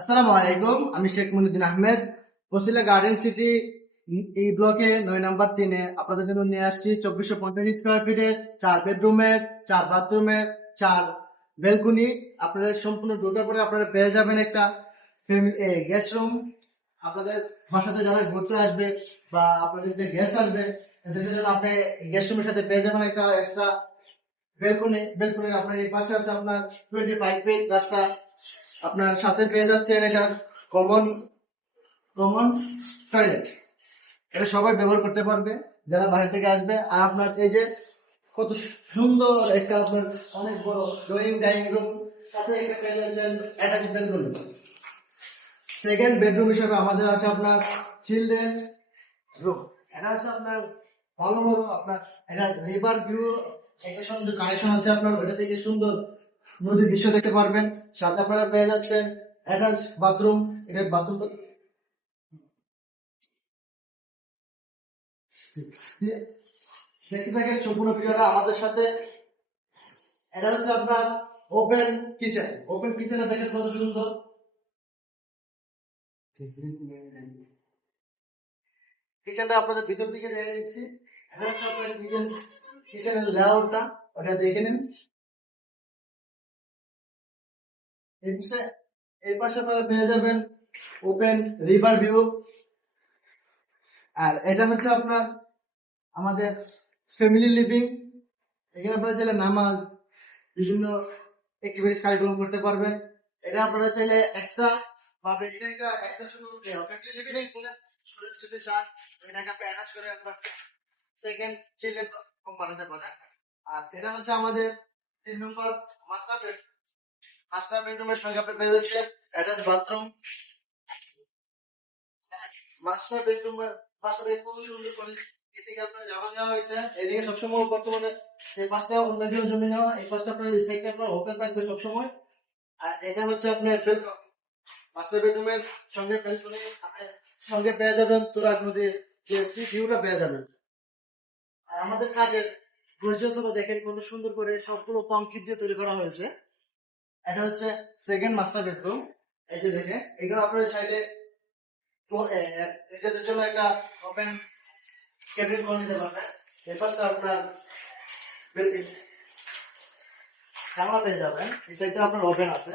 আসসালামু আলাইকুম, আমি শেখ মুনিদ্দিন আহমেদ। বসিলা গার্ডেন সিটি এই ব্লকে 9 নম্বর 3-এ আপনাদের জন্য নিয়ে আসছি 2450 স্কোয়ার ফিটের 4 বেডরুমের 4 বাথরুমের 4 বেলকুনি। আপনারা সম্পূর্ণ ঢোকার পরে আপনারা পেয়ে যাবেন একটা গেস্ট রুম। আপনাদের বাসাতে যারা ঘুরতে আসবে বা আপনাদের যে গেস্ট আসবে এদের জন্য আপনি গেস্ট রুমের সাথে পেয়ে যাবেন একটা এক্সট্রা বেলকুনির আপনার এই পাশে আছে আপনার 25 ফিট রাস্তা। আপনার সাথে পেয়ে যাচ্ছেন এটা কমন কমন টয়লেট। এটা সবাই ব্যবহার করতে পারবে যারা বাইরে থেকে আসবে। আর আপনার এই যে কত সুন্দর একটা আপনার অনেক বড় ডাইনিং রুম, সাথে একটা পেয়ে যাচ্ছেন অ্যাটাচ বেডরুম। সেকেন্ড বেডরুম হিসেবে আমাদের আছে আপনার চিলড্রেন রুম। এটা হচ্ছে আপনার ভালো বড়, আপনার এটা রিভার ভিউ একটা সুন্দর কানেকশন আছে আপনার, ওটা থেকে সুন্দর নদীর দৃশ্য দেখতে পারবেন। সাথে আপনারা পেয়ে যাচ্ছেন অ্যাটাচ বাথরুম। এটা বাথরুম দেখতে থাকেন সম্পূর্ণ ভিডিওটা আমাদের সাথে। এটা হচ্ছে আপনার ওপেন কিচেনে দেখেন কত সুন্দর। কিচেনটা আপনাদের ভিতর দিকে দেখে দিচ্ছি। এটা হচ্ছে আপনার কিচেনের লেআউটটা, ওটা দেখে নিন। এই পাশে আপনারা পেয়ে যাবেন ওপেন রিভার ভিউ। আর এটা হচ্ছে আপনার আমাদের ফ্যামিলি লিভিং। এখানে আপনারা চাইলে নামাজ, বিভিন্ন অ্যাক্টিভিটিস কারিকুলাম করতে পারবেন। এটা আপনারা চাইলে এক্সট্রা ভাবে এটা একটা এক্সট্রা শুধু ফ্যামিলি লিভিং যদি চান এটাকে আপনি অ্যাটাচ করে আপনার সেকেন্ড চিলড্রেন রুম বানাতে পারেন। আর এটা হচ্ছে আমাদের 3 নম্বর মাস্টার বেডরুমের সঙ্গে আপনি পেয়ে যাচ্ছেন অ্যাটাচ বাথরুম। মাস্টার বেডরুমের পাশে খুব সুন্দর করে এদিকে আপনার জামা দেওয়া হয়েছে। এদিকে সবসময় বর্তমানে এই পাশটা অন্য কেউ জমি নেওয়া, এই পাশটা আপনার এই সাইডটা আপনার ওপেন থাকবে সবসময়। আর এটা হচ্ছে আপনার মাস্টার বেডরুমের সঙ্গে আপনি সঙ্গে পেয়ে যাবেন তুরাগ নদীর যে সি ভিউটা পেয়ে যাবেন। আর আমাদের কাজের গর্জিয়াসতা দেখেন কত সুন্দর করে সবগুলো কংক্রিট দিয়ে তৈরি করা হয়েছে। এটা হচ্ছে সেকেন্ড মাস্টার বেডরুম। এই যে দেখে এগুলো আপনার চাইলে এদের জন্য একটা ওপেন ক্যাবিন করে নিতে পারবেন। এই পাশটা আপনার জানলা পেয়ে যাবেন, এই সাইডটা আপনার ওপেন আছে।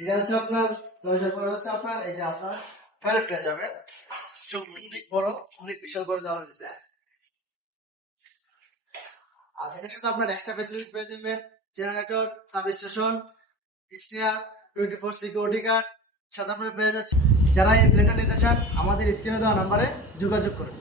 এটা হচ্ছে আপনার দরজা করে হচ্ছে আপনার এই যে আপনার টয়লেট পেয়ে যাবেন, অনেক বড়, অনেক বিশাল করে দেওয়া হয়েছে। আর এটার সাথে আপনার এক্সট্রা ফ্যাসিলিটিস পেয়ে যাবেন generator, substation, stair, 24 security guard সাথে আপনারা পেয়ে যাচ্ছেন। যারা এই ফ্ল্যাটটা নিতে চান আমাদের স্ক্রিনে দেওয়া নাম্বারে যোগাযোগ করুন।